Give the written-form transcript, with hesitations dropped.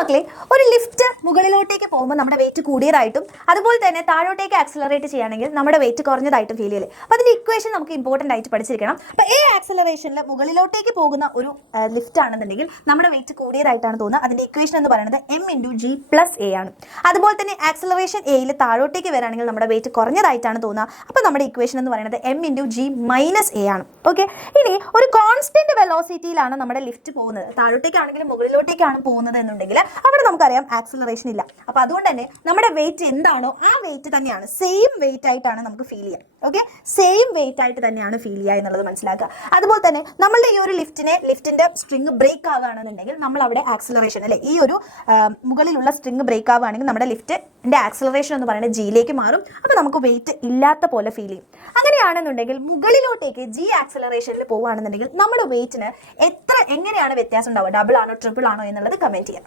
മക്കളെ, ഒരു ലിഫ്റ്റ് മുകളിലോട്ടേക്ക് പോകുമ്പോൾ നമ്മുടെ വെയിറ്റ് കൂടിയതായിട്ടും അതുപോലെ തന്നെ താഴോട്ടേക്ക് ആക്സിലറേറ്റ് ചെയ്യുകയാണെങ്കിൽ നമ്മുടെ വെയിറ്റ് കുറഞ്ഞതായിട്ടും ഫീൽ ചെയ്യില്ലേ? അപ്പോൾ അതിന്റെ ഇക്വേഷൻ നമുക്ക് ഇമ്പോർട്ടൻ്റ് ആയിട്ട് പഠിച്ചിരിക്കണം. അപ്പോൾ എ ആക്സിലറേഷനിൽ മുകളിലോട്ടേക്ക് പോകുന്ന ഒരു ലിഫ്റ്റ് ആണെന്നുണ്ടെങ്കിൽ നമ്മുടെ വെയിറ്റ് കൂടിയതായിട്ടാണ് തോന്നുന്നത്. അതിന്റെ ഇക്വേഷൻ എന്ന് പറയുന്നത് m×g+a ആണ്. അതുപോലെ തന്നെ ആക്സിലറേഷൻ എയിൽ താഴോട്ടേക്ക് വരാണെങ്കിൽ നമ്മുടെ വെയിറ്റ് കുറഞ്ഞതായിട്ടാണ് തോന്നുക. അപ്പോൾ നമ്മുടെ ഇക്വേഷൻ എന്ന് പറയുന്നത് m×g−a ആണ്. ഓക്കെ, ഇനി ഒരു കോൺസ്റ്റന്റ് വെലോസിറ്റിയിലാണ് നമ്മുടെ ലിഫ്റ്റ് പോകുന്നത്, താഴോട്ടേക്കാണെങ്കിലും മുകളിലോട്ടേക്കാണ് പോകുന്നത് എന്നുണ്ടെങ്കിൽ അവിടെ നമുക്കറിയാം ആക്സിലറേഷൻ ഇല്ല. അപ്പോൾ അതുകൊണ്ട് തന്നെ നമ്മുടെ വെയിറ്റ് എന്താണോ ആ വെയിറ്റ് തന്നെയാണ്, സെയിം വെയിറ്റ് ആയിട്ടാണ് നമുക്ക് ഫീൽ ചെയ്യുക. ഓക്കെ, സെയിം വെയിറ്റ് ആയിട്ട് തന്നെയാണ് ഫീൽ ചെയ്യുക എന്നുള്ളത് മനസ്സിലാക്കുക. അതുപോലെ തന്നെ നമ്മളുടെ ഈ ഒരു ലിഫ്റ്റിന്റെ സ്ട്രിങ് ബ്രേക്ക് ആവുകയാണെന്നുണ്ടെങ്കിൽ നമ്മൾ അവിടെ ആക്സിലറേഷൻ അല്ലെ, ഈ ഒരു മുകളിലുള്ള സ്ട്രിങ് ബ്രേക്ക് ആവുകയാണെങ്കിൽ നമ്മുടെ ലിഫ്റ്റിന്റെ ആക്സിലറേഷൻ എന്ന് പറയുന്നത് ജിയിലേക്ക് മാറും. അപ്പോൾ നമുക്ക് വെയിറ്റ് ഇല്ലാത്ത പോലെ ഫീൽ ചെയ്യും. അങ്ങനെയാണെന്നുണ്ടെങ്കിൽ മുകളിലോട്ടേക്ക് ജി ആക്സിലറേഷനിൽ പോവുകയാണെന്നുണ്ടെങ്കിൽ നമ്മുടെ വെയിറ്റിന് എങ്ങനെയാണ് വ്യത്യാസം ഉണ്ടാവുക, ഡബിൾ ആണോ ട്രിപ്പിൾ ആണോ എന്നുള്ളത് കമന്റ് ചെയ്യാം.